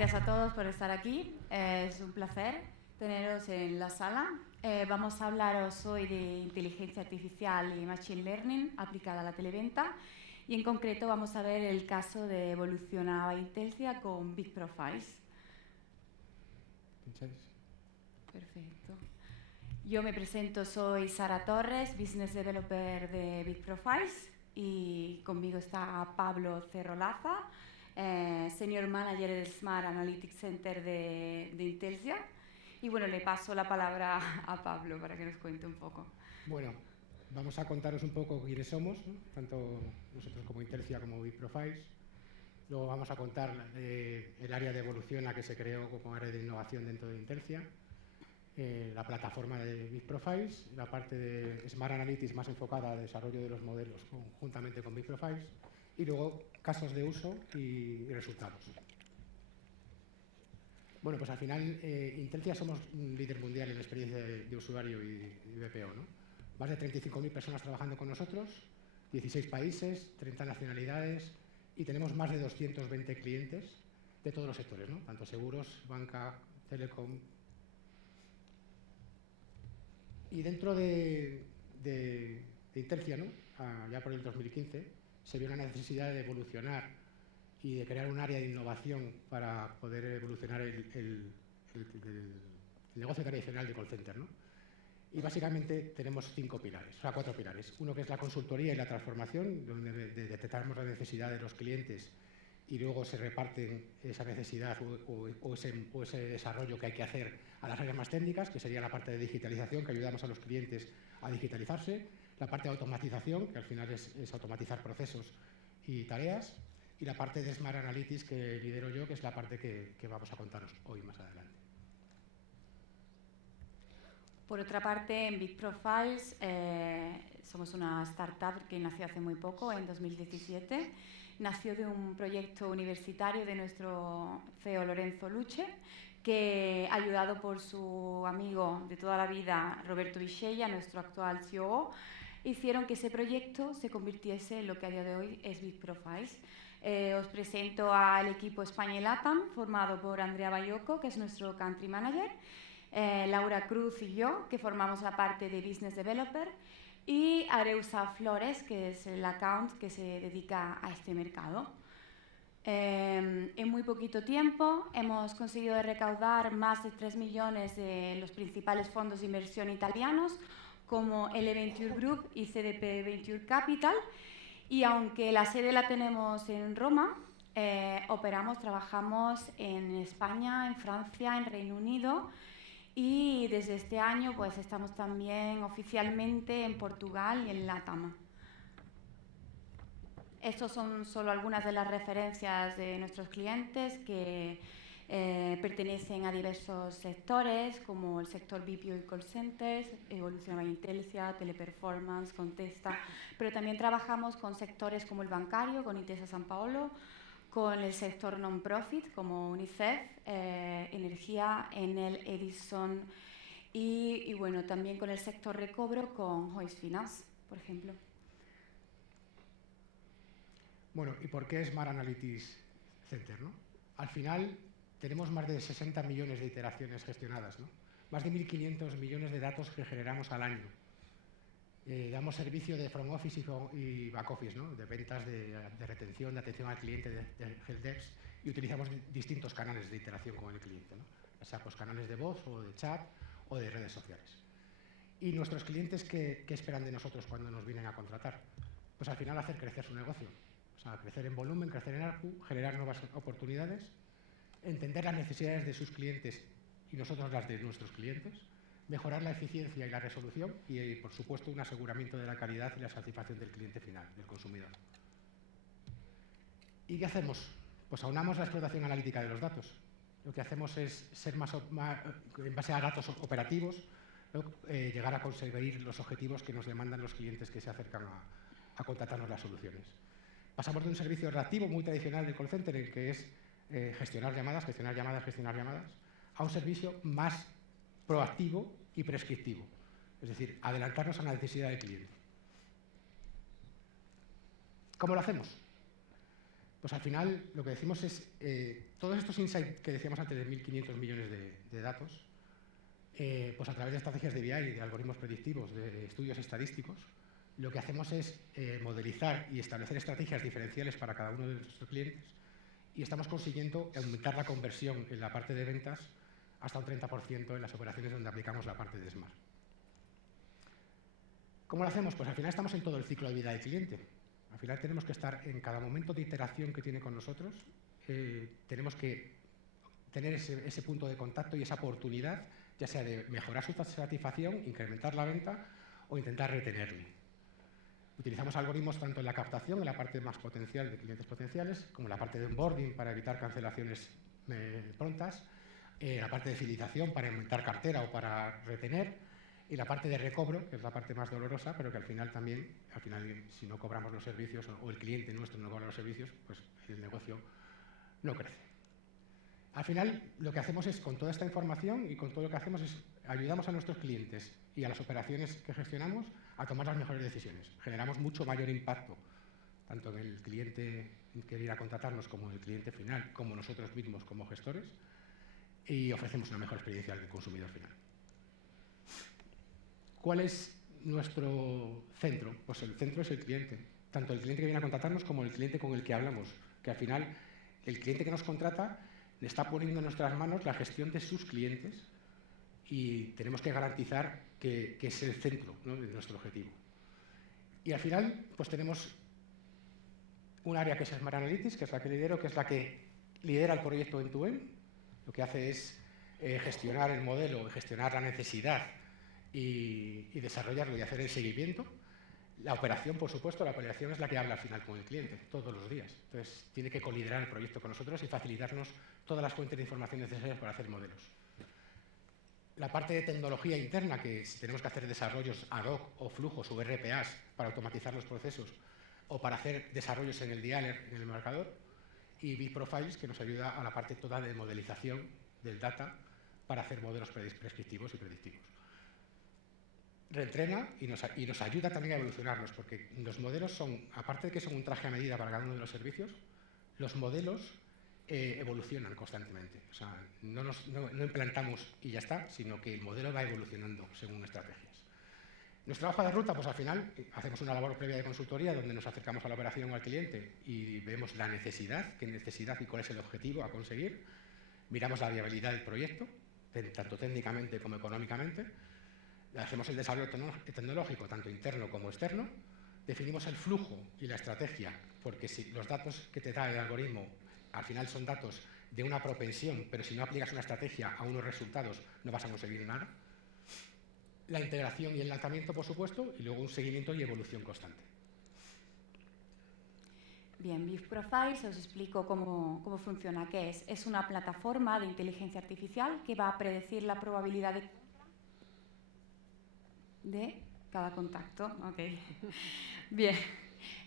Gracias a todos por estar aquí. Es un placer teneros en la sala. Vamos a hablaros hoy de inteligencia artificial y machine learning aplicada a la televenta. Y en concreto vamos a ver el caso de Evolucionaba Intelsia con Big Profiles. Perfecto. Yo me presento, soy Sara Torres, Business Developer de Big Profiles, y conmigo está Pablo Cerrolaza, Senior Manager del Smart Analytics Center de Intelsia. Y bueno, le paso la palabra a Pablo para que nos cuente un poco. Bueno, vamos a contaros un poco quiénes somos, ¿no? Tanto nosotros como Intelsia como Big Profiles. Luego vamos a contar el área de evolución, la que se creó como área de innovación dentro de Intelsia, la plataforma de Big Profiles, la parte de Smart Analytics más enfocada al desarrollo de los modelos conjuntamente con Big Profiles, y luego casos de uso y resultados. Bueno, pues al final Intelsia somos un líder mundial en experiencia de usuario y BPO, ¿no? Más de 35.000 personas trabajando con nosotros, 16 países, 30 nacionalidades, y tenemos más de 220 clientes de todos los sectores, ¿no? Tanto seguros, banca, telecom. Y dentro de Intelsia, ¿no? Ya por el 2015, se vio la necesidad de evolucionar y de crear un área de innovación para poder evolucionar el negocio tradicional de call center, ¿no? Y básicamente tenemos 5 pilares, o sea, 4 pilares. Uno que es la consultoría y la transformación, donde detectamos la necesidad de los clientes y luego se reparten esa necesidad o ese desarrollo que hay que hacer a las áreas más técnicas, que sería la parte de digitalización, que ayudamos a los clientes a digitalizarse, la parte de automatización, que al final es automatizar procesos y tareas, y la parte de Smart Analytics, que lidero yo, que es la parte que vamos a contaros hoy más adelante. Por otra parte, en Big Profiles somos una startup que nació hace muy poco, en 2017. Nació de un proyecto universitario de nuestro CEO Lorenzo Luche, que, ayudado por su amigo de toda la vida, Roberto Visella, nuestro actual COO, hicieron que ese proyecto se convirtiese en lo que a día de hoy es Big Profiles. Os presento al equipo España y LATAM, formado por Andrea Bayoco, que es nuestro Country Manager, Laura Cruz y yo, que formamos la parte de Business Developer, y Areusa Flores, que es el account que se dedica a este mercado. En muy poquito tiempo hemos conseguido recaudar más de 3 millones de los principales fondos de inversión italianos, como L Venture Group y CDP Venture Capital, y aunque la sede la tenemos en Roma, trabajamos en España, en Francia, en Reino Unido, y desde este año pues estamos también oficialmente en Portugal y en LATAM. Estas son solo algunas de las referencias de nuestros clientes que pertenecen a diversos sectores, como el sector BPO y call centers, Evolucionaba Intelsia, Teleperformance, Contesta, pero también trabajamos con sectores como el bancario, con Intesa San Paolo, con el sector non-profit, como UNICEF, Energía, Enel, Edison, y bueno, también con el sector recobro, con Hoist Finance, por ejemplo. Bueno, ¿y por qué Smart Analytics Center, ¿no? Al final tenemos más de 60 millones de iteraciones gestionadas, ¿no? Más de 1.500 millones de datos que generamos al año. Damos servicio de front office y back office, ¿no? De ventas, de retención, de atención al cliente, de helpdesk, y utilizamos distintos canales de iteración con el cliente, ¿no? Ya sea pues, canales de voz o de chat o de redes sociales. ¿Y nuestros clientes qué esperan de nosotros cuando nos vienen a contratar? Pues al final hacer crecer su negocio. O sea, crecer en volumen, crecer en ARPU, generar nuevas oportunidades, entender las necesidades de sus clientes y nosotros las de nuestros clientes, mejorar la eficiencia y la resolución y, por supuesto, un aseguramiento de la calidad y la satisfacción del cliente final, del consumidor. ¿Y qué hacemos? Pues aunamos la explotación analítica de los datos. Lo que hacemos es ser más en base a datos operativos, ¿no? Llegar a conseguir los objetivos que nos demandan los clientes que se acercan a contratarnos las soluciones. Pasamos de un servicio reactivo muy tradicional del call center, en que es gestionar llamadas, a un servicio más proactivo y prescriptivo. Es decir, adelantarnos a la necesidad del cliente. ¿Cómo lo hacemos? Pues al final lo que decimos es, todos estos insights que decíamos antes de 1.500 millones de datos, pues a través de estrategias de BI, de algoritmos predictivos, de estudios estadísticos, lo que hacemos es modelizar y establecer estrategias diferenciales para cada uno de nuestros clientes y estamos consiguiendo aumentar la conversión en la parte de ventas hasta un 30% en las operaciones donde aplicamos la parte de Smart. ¿Cómo lo hacemos? Pues al final estamos en todo el ciclo de vida del cliente. Al final tenemos que estar en cada momento de iteración que tiene con nosotros, tenemos que tener ese punto de contacto y esa oportunidad, ya sea de mejorar su satisfacción, incrementar la venta o intentar retenerle. Utilizamos algoritmos tanto en la captación, en la parte más potencial de clientes potenciales, como en la parte de onboarding para evitar cancelaciones prontas, la parte de fidelización para aumentar cartera o para retener, y la parte de recobro, que es la parte más dolorosa, pero que al final también, si no cobramos los servicios o el cliente nuestro no cobra los servicios, pues el negocio no crece. Al final, lo que hacemos es, con toda esta información y con todo lo que hacemos, es ayudamos a nuestros clientes y a las operaciones que gestionamos a tomar las mejores decisiones. Generamos mucho mayor impacto, tanto en el cliente que viene a contratarnos como en el cliente final, como nosotros mismos como gestores, y ofrecemos una mejor experiencia al consumidor final. ¿Cuál es nuestro centro? Pues el centro es el cliente, tanto el cliente que viene a contratarnos como el cliente con el que hablamos, que al final el cliente que nos contrata le está poniendo en nuestras manos la gestión de sus clientes y tenemos que garantizar que es el centro, ¿no?, de nuestro objetivo. Y al final pues tenemos un área que es Smart Analytics, que es la que lidero, que es la que lidera el proyecto end-to-end. Lo que hace es gestionar el modelo, gestionar la necesidad y desarrollarlo y hacer el seguimiento. La operación, por supuesto, la operación es la que habla al final con el cliente, todos los días. Entonces, tiene que coliderar el proyecto con nosotros y facilitarnos todas las fuentes de información necesarias para hacer modelos. La parte de tecnología interna, que si tenemos que hacer desarrollos ad hoc o flujos o RPAs para automatizar los procesos o para hacer desarrollos en el dialer, en el marcador, y Big Profiles, que nos ayuda a la parte toda de modelización del data para hacer modelos prescriptivos y predictivos. Reentrena y nos ayuda también a evolucionarlos, porque los modelos son, aparte de que son un traje a medida para cada uno de los servicios, los modelos evolucionan constantemente. O sea, no implantamos y ya está, sino que el modelo va evolucionando según estrategias. Nuestra hoja de ruta, pues al final hacemos una labor previa de consultoría donde nos acercamos a la operación o al cliente y vemos la necesidad, qué necesidad y cuál es el objetivo a conseguir. Miramos la viabilidad del proyecto, tanto técnicamente como económicamente. Hacemos el desarrollo tecnológico, tanto interno como externo. Definimos el flujo y la estrategia, porque si los datos que te da el algoritmo al final son datos de una propensión, pero si no aplicas una estrategia a unos resultados no vas a conseguir nada. La integración y el lanzamiento, por supuesto, y luego un seguimiento y evolución constante. Bien, Big Profiles, os explico cómo funciona, qué es. Es una plataforma de inteligencia artificial que va a predecir la probabilidad de cada contacto. Okay. Bien.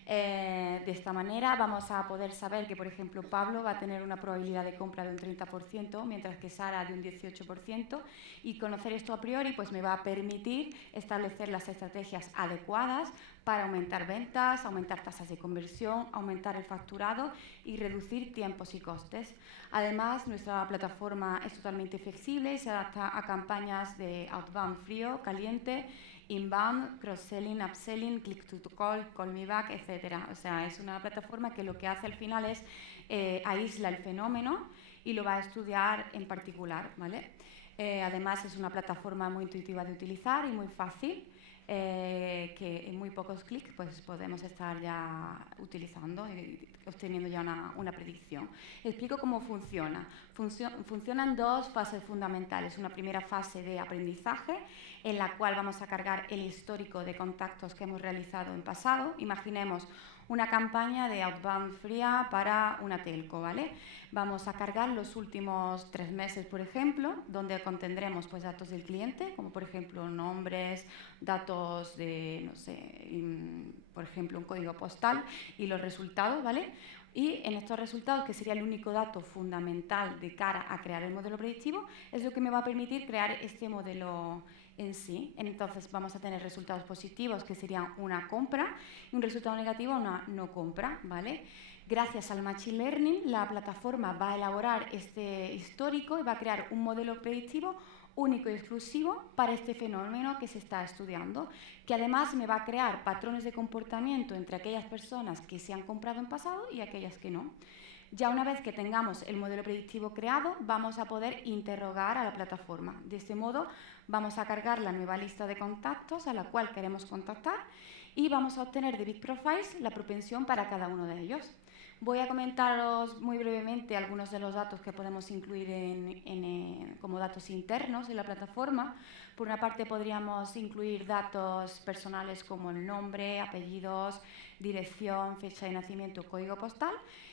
De esta manera vamos a poder saber que, por ejemplo, Pablo va a tener una probabilidad de compra de un 30%, mientras que Sara de un 18%, y conocer esto a priori pues me va a permitir establecer las estrategias adecuadas para aumentar ventas, aumentar tasas de conversión, aumentar el facturado y reducir tiempos y costes. Además, nuestra plataforma es totalmente flexible y se adapta a campañas de outbound frío, caliente, inbound, cross-selling, upselling, click-to-call, call me back, etc. O sea, es una plataforma que lo que hace al final es aísla el fenómeno y lo va a estudiar en particular, ¿vale? Además, es una plataforma muy intuitiva de utilizar y muy fácil, que en muy pocos clics pues, podemos estar ya utilizando y obteniendo ya una predicción. Explico cómo funciona. Funcionan dos fases fundamentales. Una primera fase de aprendizaje, en la cual vamos a cargar el histórico de contactos que hemos realizado en pasado. Imaginemos una campaña de outbound fría para una telco, ¿vale? Vamos a cargar los últimos 3 meses, por ejemplo, donde contendremos pues, datos del cliente, como por ejemplo nombres, datos de, no sé, por ejemplo, un código postal y los resultados, ¿vale? Y en estos resultados, que sería el único dato fundamental de cara a crear el modelo predictivo, es lo que me va a permitir crear este modelo en sí. Entonces vamos a tener resultados positivos, que serían una compra, y un resultado negativo, una no compra, ¿vale? Gracias al Machine Learning, la plataforma va a elaborar este histórico y va a crear un modelo predictivo único y exclusivo para este fenómeno que se está estudiando, que además me va a crear patrones de comportamiento entre aquellas personas que se han comprado en pasado y aquellas que no. Ya una vez que tengamos el modelo predictivo creado, vamos a poder interrogar a la plataforma. De este modo, vamos a cargar la nueva lista de contactos a la cual queremos contactar y vamos a obtener de Big Profiles la propensión para cada uno de ellos. Voy a comentaros muy brevemente algunos de los datos que podemos incluir como datos internos en la plataforma. Por una parte, podríamos incluir datos personales como el nombre, apellidos, dirección, fecha de nacimiento, código postal.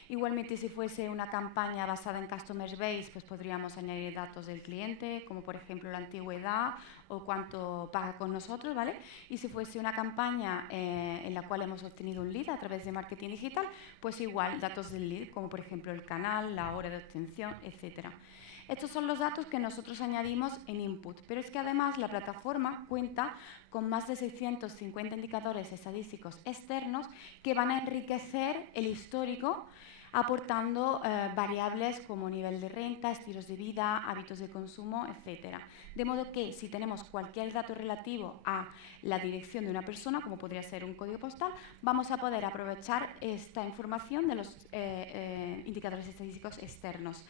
Igualmente, si fuese una campaña basada en Customer Base, pues podríamos añadir datos del cliente, como por ejemplo la antigüedad o cuánto paga con nosotros, ¿vale? Y si fuese una campaña en la cual hemos obtenido un lead a través de marketing digital, pues igual datos del lead, como por ejemplo el canal, la hora de obtención, etcétera. Estos son los datos que nosotros añadimos en input, pero es que además la plataforma cuenta con más de 650 indicadores estadísticos externos que van a enriquecer el histórico aportando variables como nivel de renta, estilos de vida, hábitos de consumo, etc. De modo que si tenemos cualquier dato relativo a la dirección de una persona, como podría ser un código postal, vamos a poder aprovechar esta información de los indicadores estadísticos externos.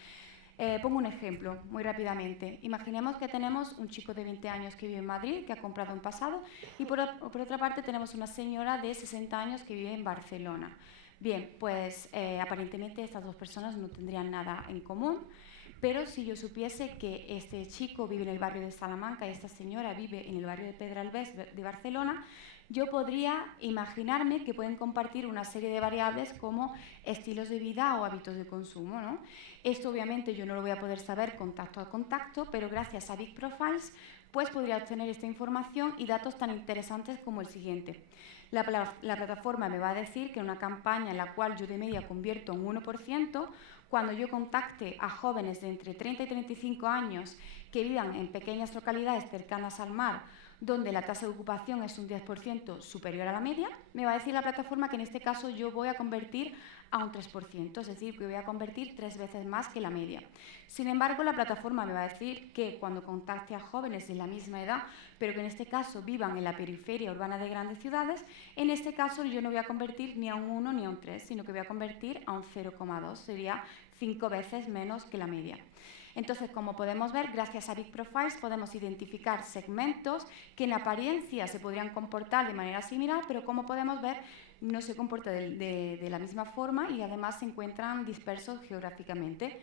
Pongo un ejemplo muy rápidamente. Imaginemos que tenemos un chico de 20 años que vive en Madrid, que ha comprado en pasado, y por otra parte tenemos una señora de 60 años que vive en Barcelona. Bien, pues aparentemente estas dos personas no tendrían nada en común, pero si yo supiese que este chico vive en el barrio de Salamanca y esta señora vive en el barrio de Pedralbes de Barcelona, yo podría imaginarme que pueden compartir una serie de variables como estilos de vida o hábitos de consumo, ¿no? Esto obviamente yo no lo voy a poder saber contacto a contacto, pero gracias a Big Profiles pues podría obtener esta información y datos tan interesantes como el siguiente. La plataforma me va a decir que una campaña en la cual yo de media convierto un 1%, cuando yo contacte a jóvenes de entre 30 y 35 años que vivan en pequeñas localidades cercanas al mar, donde la tasa de ocupación es un 10% superior a la media, me va a decir la plataforma que en este caso yo voy a convertir a un 3%, es decir, que voy a convertir 3 veces más que la media. Sin embargo, la plataforma me va a decir que cuando contacte a jóvenes de la misma edad, pero que en este caso vivan en la periferia urbana de grandes ciudades, en este caso yo no voy a convertir ni a un 1 ni a un 3, sino que voy a convertir a un 0,2, sería 5 veces menos que la media. Entonces, como podemos ver, gracias a Big Profiles podemos identificar segmentos que en apariencia se podrían comportar de manera similar, pero como podemos ver, no se comportan de la misma forma y además se encuentran dispersos geográficamente.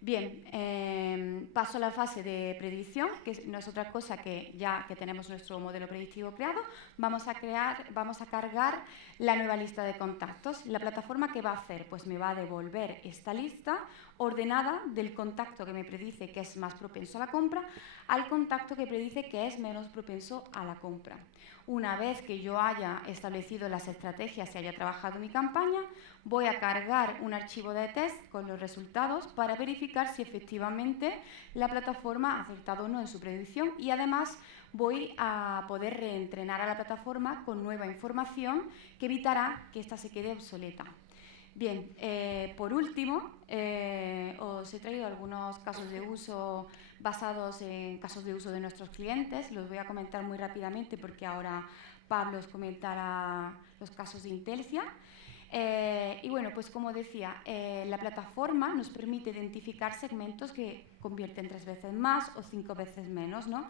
Bien, paso a la fase de predicción, que no es otra cosa que ya que tenemos nuestro modelo predictivo creado, vamos a cargar la nueva lista de contactos. La plataforma, ¿qué va a hacer? Pues me va a devolver esta lista ordenada del contacto que me predice que es más propenso a la compra al contacto que predice que es menos propenso a la compra. Una vez que yo haya establecido las estrategias y haya trabajado mi campaña, voy a cargar un archivo de test con los resultados para verificar si efectivamente la plataforma ha acertado o no en su predicción y además voy a poder reentrenar a la plataforma con nueva información que evitará que ésta se quede obsoleta. Bien, por último, os he traído algunos casos de uso basados en casos de uso de nuestros clientes. Los voy a comentar muy rápidamente porque ahora Pablo os comentará los casos de Intelsia. Y bueno, pues como decía, la plataforma nos permite identificar segmentos que convierten 3 veces más o 5 veces menos, ¿no?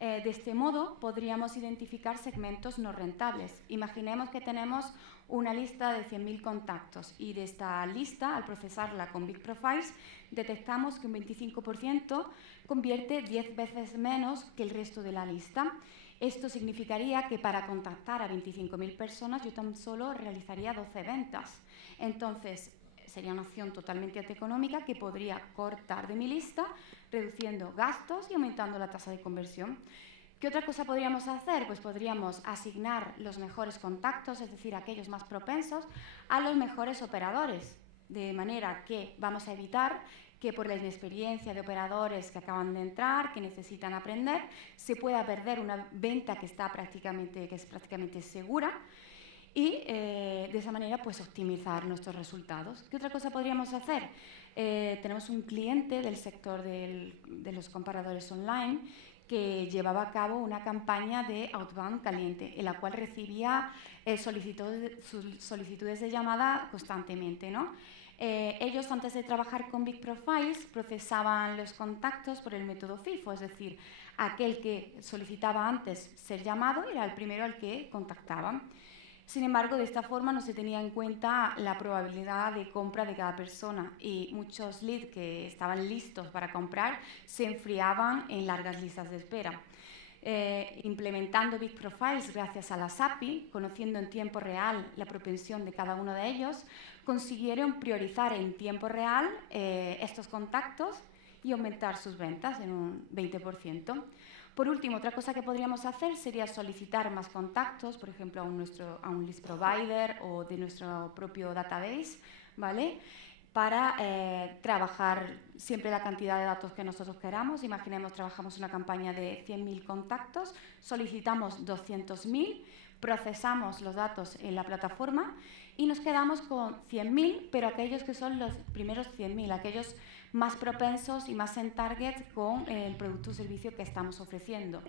De este modo podríamos identificar segmentos no rentables. Imaginemos que tenemos una lista de 100.000 contactos y de esta lista, al procesarla con Big Profiles, detectamos que un 25% convierte 10 veces menos que el resto de la lista. Esto significaría que para contactar a 25.000 personas yo tan solo realizaría 12 ventas. Entonces, sería una opción totalmente antieconómica que podría cortar de mi lista, reduciendo gastos y aumentando la tasa de conversión. ¿Qué otra cosa podríamos hacer? Pues podríamos asignar los mejores contactos, es decir, aquellos más propensos, a los mejores operadores, de manera que vamos a evitar que por la inexperiencia de operadores que acaban de entrar, que necesitan aprender, se pueda perder una venta que es prácticamente segura. y de esa manera pues optimizar nuestros resultados. ¿Qué otra cosa podríamos hacer? Tenemos un cliente del sector de los comparadores online que llevaba a cabo una campaña de outbound caliente, en la cual recibía solicitudes de llamada constantemente, ¿no? Ellos, antes de trabajar con Big Profiles, procesaban los contactos por el método FIFO, es decir, aquel que solicitaba antes ser llamado era el primero al que contactaban. Sin embargo, de esta forma no se tenía en cuenta la probabilidad de compra de cada persona y muchos leads que estaban listos para comprar se enfriaban en largas listas de espera. Implementando Big Profiles gracias a las API, conociendo en tiempo real la propensión de cada uno de ellos, consiguieron priorizar en tiempo real estos contactos y aumentar sus ventas en un 20%. Por último, otra cosa que podríamos hacer sería solicitar más contactos, por ejemplo, a un list provider o de nuestro propio database, ¿vale? Para trabajar siempre la cantidad de datos que nosotros queramos. Imaginemos, trabajamos una campaña de 100.000 contactos, solicitamos 200.000, procesamos los datos en la plataforma y nos quedamos con 100.000, pero aquellos que son los primeros 100.000, aquellos más propensos y más en target con el producto o servicio que estamos ofreciendo.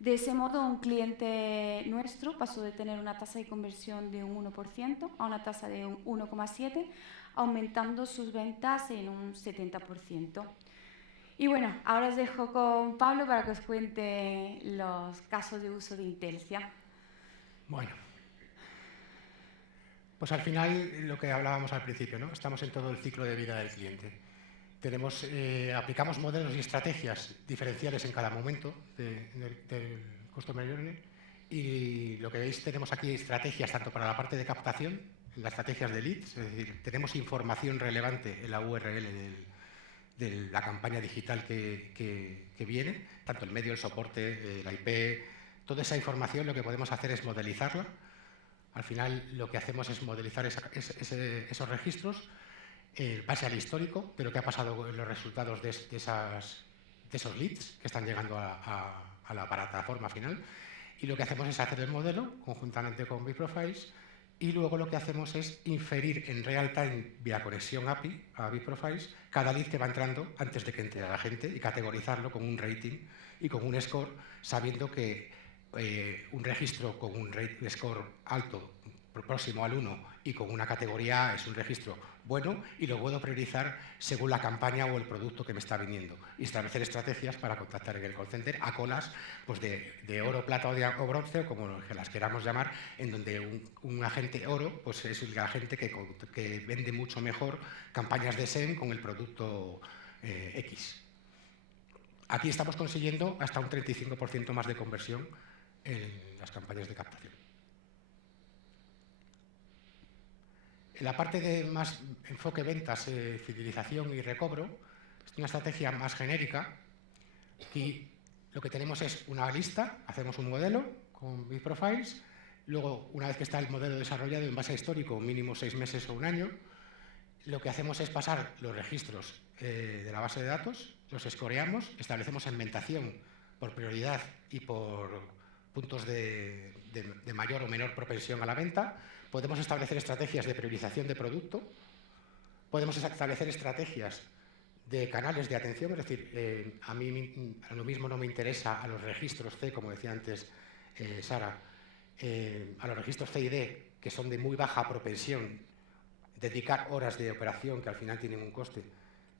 De ese modo, un cliente nuestro pasó de tener una tasa de conversión de un 1% a una tasa de un 1,7%, aumentando sus ventas en un 70%. Y bueno, ahora os dejo con Pablo para que os cuente los casos de uso de Intelsia. Bueno, pues al final lo que hablábamos al principio, ¿no? Estamos en todo el ciclo de vida del cliente. Aplicamos modelos y estrategias diferenciales en cada momento del Customer Journey y lo que veis, tenemos aquí estrategias tanto para la parte de captación, las estrategias de leads, es decir, tenemos información relevante en la URL de la campaña digital que viene, tanto el medio, el soporte, la IP, toda esa información lo que podemos hacer es modelizarla. Al final lo que hacemos es modelizar esos registros base al histórico de lo que ha pasado en los resultados de esos leads que están llegando a la plataforma final, y lo que hacemos es hacer el modelo conjuntamente con Big Profiles y luego lo que hacemos es inferir en real time vía conexión API a Big Profiles cada lead que va entrando antes de que entre a la gente y categorizarlo con un rating y con un score, sabiendo que un registro con un score alto próximo al 1 y con una categoría A es un registro bueno y lo puedo priorizar según la campaña o el producto que me está viniendo y establecer estrategias para contactar en el call center a colas pues de oro, plata o bronce, o como las queramos llamar, en donde un agente oro pues es el agente que vende mucho mejor campañas de SEM con el producto X. Aquí estamos consiguiendo hasta un 35% más de conversión en las campañas de captación. En la parte de más enfoque ventas, fidelización y recobro, es una estrategia más genérica. Aquí lo que tenemos es una lista, hacemos un modelo con Big Profiles, luego una vez que está el modelo desarrollado en base a histórico, mínimo 6 meses o un año, lo que hacemos es pasar los registros de la base de datos, los escoreamos, establecemos segmentación por prioridad y por puntos de mayor o menor propensión a la venta. Podemos establecer estrategias de priorización de producto, podemos establecer estrategias de canales de atención, es decir, a mí a lo mismo no me interesa a los registros C, como decía antes Sara, a los registros C y D, que son de muy baja propensión, dedicar horas de operación que al final tienen un coste,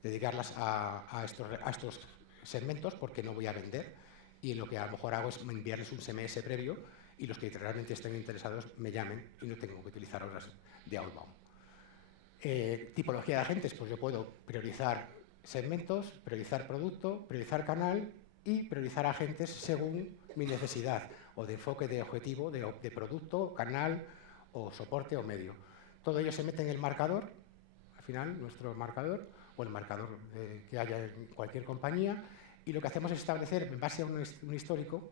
dedicarlas a estos segmentos porque no voy a vender, y lo que a lo mejor hago es enviarles un SMS previo y los que realmente estén interesados me llamen y no tengo que utilizar horas de outbound. Tipología de agentes, pues yo puedo priorizar segmentos, priorizar producto, priorizar canal y priorizar agentes según mi necesidad o de enfoque de objetivo de producto, canal o soporte o medio. Todo ello se mete en el marcador, al final nuestro marcador o el marcador que haya en cualquier compañía, y lo que hacemos es establecer en base a un histórico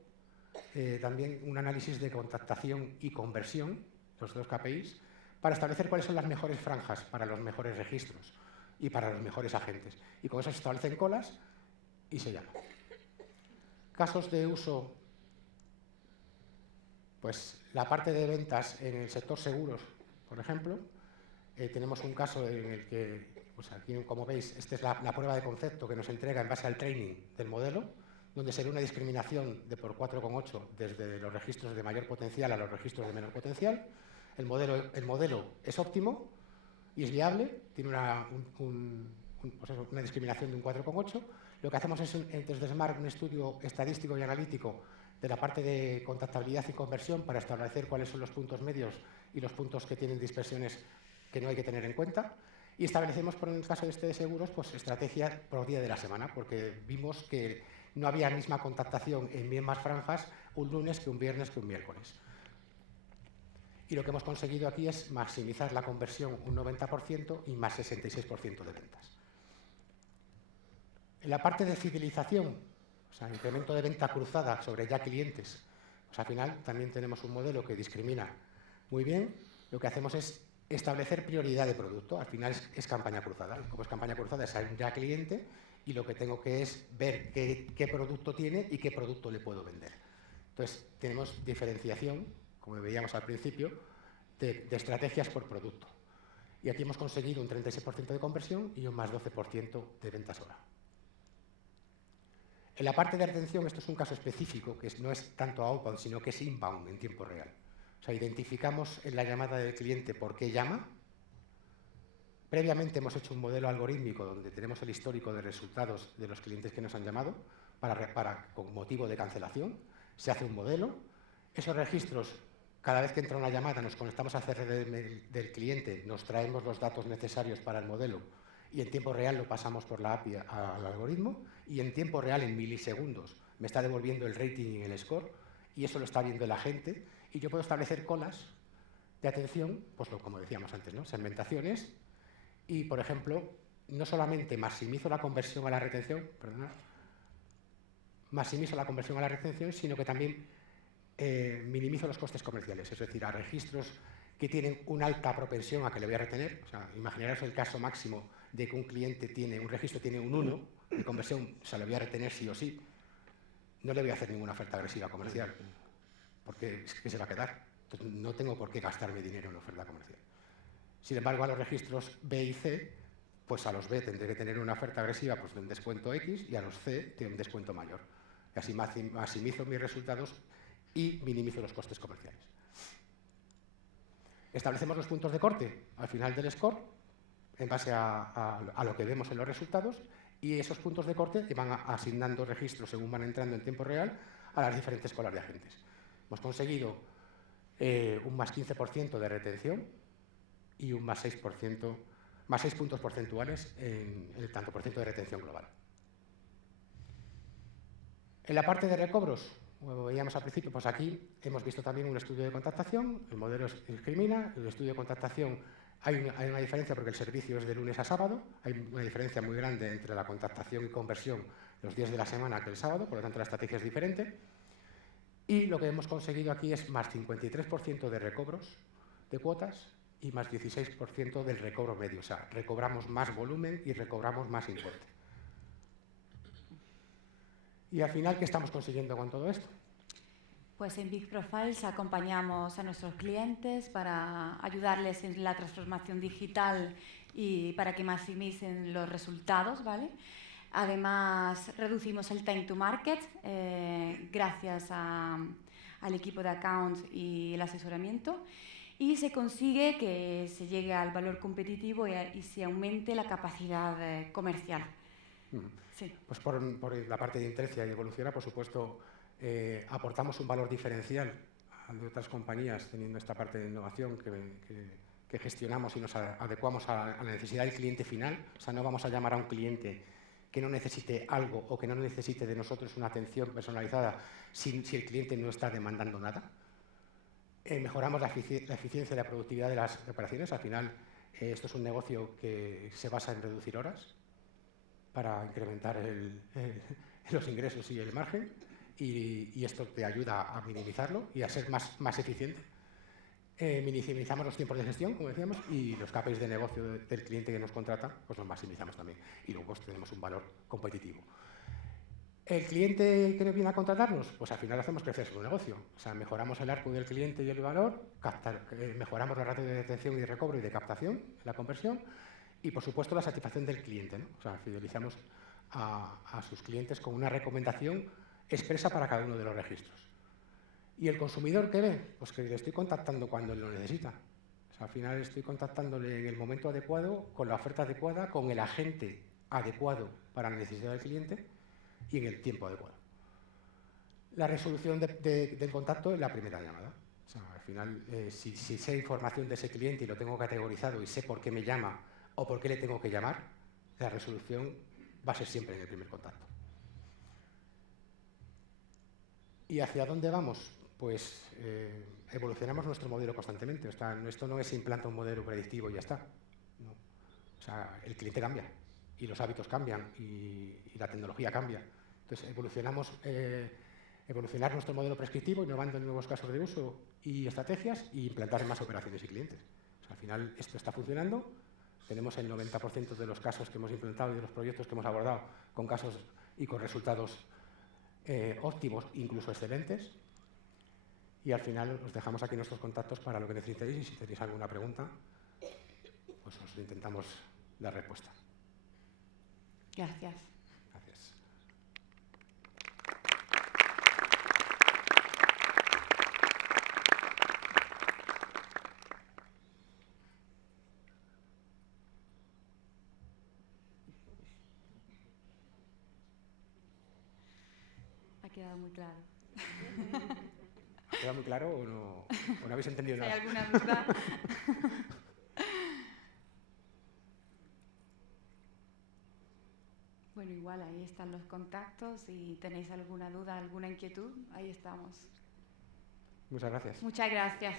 también un análisis de contactación y conversión, los dos KPIs, para establecer cuáles son las mejores franjas para los mejores registros y para los mejores agentes. Y con eso se establecen colas y se llama. Casos de uso Pues la parte de ventas en el sector seguros, por ejemplo, tenemos un caso en el que, pues aquí como veis, esta es la prueba de concepto que nos entrega en base al training del modelo, donde se ve una discriminación de por 4,8 desde los registros de mayor potencial a los registros de menor potencial. El modelo es óptimo y es viable, tiene una discriminación de un 4,8. Lo que hacemos es, desde Smart, un estudio estadístico y analítico de la parte de contactabilidad y conversión para establecer cuáles son los puntos medios y los puntos que tienen dispersiones que no hay que tener en cuenta. Y establecemos, por el caso de este de seguros, pues estrategia por día de la semana, porque vimos que no había misma contactación en mismas franjas un lunes que un viernes que un miércoles. Y lo que hemos conseguido aquí es maximizar la conversión un 90% y más 66% de ventas. En la parte de fidelización, o sea, incremento de venta cruzada sobre ya clientes, pues al final también tenemos un modelo que discrimina muy bien. Lo que hacemos es establecer prioridad de producto. Al final es campaña cruzada. Como es campaña cruzada, es un ya cliente y lo que tengo que es ver qué producto tiene y qué producto le puedo vender. Entonces, tenemos diferenciación, como veíamos al principio, de estrategias por producto. Y aquí hemos conseguido un 36% de conversión y un más 12% de ventas hora. En la parte de retención, esto es un caso específico, que no es tanto outbound, sino que es inbound en tiempo real. O sea, identificamos en la llamada del cliente por qué llama. Previamente hemos hecho un modelo algorítmico donde tenemos el histórico de resultados de los clientes que nos han llamado con motivo de cancelación. Se hace un modelo. Esos registros, cada vez que entra una llamada, nos conectamos al CRM del cliente, nos traemos los datos necesarios para el modelo y en tiempo real lo pasamos por la API al algoritmo y en tiempo real, en milisegundos, me está devolviendo el rating y el score y eso lo está viendo la gente y yo puedo establecer colas de atención, pues como decíamos antes, ¿no? Segmentaciones y, por ejemplo, no solamente maximizo la conversión a la retención, sino que también minimizo los costes comerciales, es decir, a registros que tienen una alta propensión a que le voy a retener. O sea, imaginaros el caso máximo de que un registro tiene un 1 de conversión, se lo voy a retener sí o sí. No le voy a hacer ninguna oferta agresiva comercial, porque es que se va a quedar. Entonces, no tengo por qué gastarme dinero en oferta comercial. Sin embargo, a los registros B y C, pues a los B tendré que tener una oferta agresiva pues de un descuento X y a los C de un descuento mayor. Y así maximizo mis resultados y minimizo los costes comerciales. Establecemos los puntos de corte al final del score en base a lo que vemos en los resultados y esos puntos de corte van asignando registros según van entrando en tiempo real a las diferentes colas de agentes. Hemos conseguido un más 15% de retención y un más 6 puntos porcentuales en el tanto por ciento de retención global. En la parte de recobros, como veíamos al principio, pues aquí hemos visto también un estudio de contactación, el modelo discrimina, el estudio de contactación hay una diferencia porque el servicio es de lunes a sábado, hay una diferencia muy grande entre la contactación y conversión los días de la semana que el sábado, por lo tanto la estrategia es diferente. Y lo que hemos conseguido aquí es más 53% de recobros de cuotas y más 16% del recobro medio, o sea, recobramos más volumen y recobramos más importe. Y al final, ¿qué estamos consiguiendo con todo esto? Pues en Big Profiles acompañamos a nuestros clientes para ayudarles en la transformación digital y para que maximicen los resultados, ¿vale? Además, reducimos el time to market gracias al equipo de account y el asesoramiento y se consigue que se llegue al valor competitivo y se aumente la capacidad comercial. Sí. Pues por la parte de Intencia y Evoluciona, por supuesto, aportamos un valor diferencial a de otras compañías teniendo esta parte de innovación que gestionamos y nos adecuamos a la necesidad del cliente final. O sea, no vamos a llamar a un cliente que no necesite algo o que no necesite de nosotros una atención personalizada si el cliente no está demandando nada. Mejoramos la eficiencia y la productividad de las operaciones. Al final, esto es un negocio que se basa en reducir horas para incrementar los ingresos y el margen y esto te ayuda a minimizarlo y a ser más eficiente. Minimizamos los tiempos de gestión, como decíamos, y los KPIs de negocio del cliente que nos contrata, pues los maximizamos también. Y luego pues, tenemos un valor competitivo. ¿El cliente que viene a contratarnos? Pues al final hacemos crecer su negocio. O sea, mejoramos el ARPU del cliente y el valor, mejoramos la ratio de detención y de recobro y de captación, la conversión, y por supuesto la satisfacción del cliente, ¿no? O sea, fidelizamos a sus clientes con una recomendación expresa para cada uno de los registros. ¿Y el consumidor qué ve? Pues que le estoy contactando cuando él lo necesita. O sea, al final estoy contactándole en el momento adecuado, con la oferta adecuada, con el agente adecuado para la necesidad del cliente y en el tiempo adecuado. La resolución del contacto es la primera llamada. O sea, al final, si sé información de ese cliente y lo tengo categorizado y sé por qué me llama o por qué le tengo que llamar, la resolución va a ser siempre en el primer contacto. ¿Y hacia dónde vamos? Pues evolucionamos nuestro modelo constantemente. O sea, esto no es implanta un modelo predictivo y ya está. No. O sea, el cliente cambia y los hábitos cambian y la tecnología cambia. Entonces, evolucionar nuestro modelo prescriptivo, innovando en nuevos casos de uso y estrategias y implantar en más operaciones y clientes. O sea, al final, esto está funcionando. Tenemos el 90% de los casos que hemos implementado y de los proyectos que hemos abordado con casos y con resultados óptimos, incluso excelentes. Y al final os dejamos aquí nuestros contactos para lo que necesitéis y si tenéis alguna pregunta, pues os intentamos dar respuesta. Gracias. Gracias. Ha quedado muy claro. ¿Ha quedado muy claro o no habéis entendido nada? ¿Hay alguna duda? Bueno, igual ahí están los contactos. Si tenéis alguna duda, alguna inquietud, ahí estamos. Muchas gracias. Muchas gracias.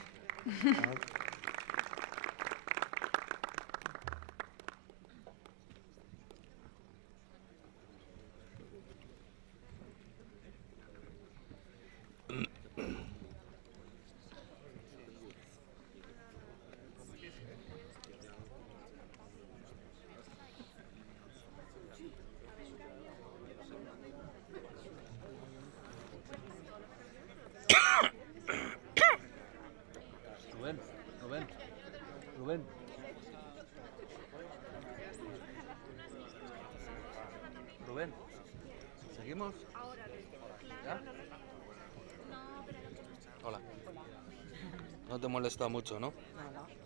Rubén. Rubén, ¿seguimos? ¿Ya? Hola. No te molesta mucho, ¿no? No, no.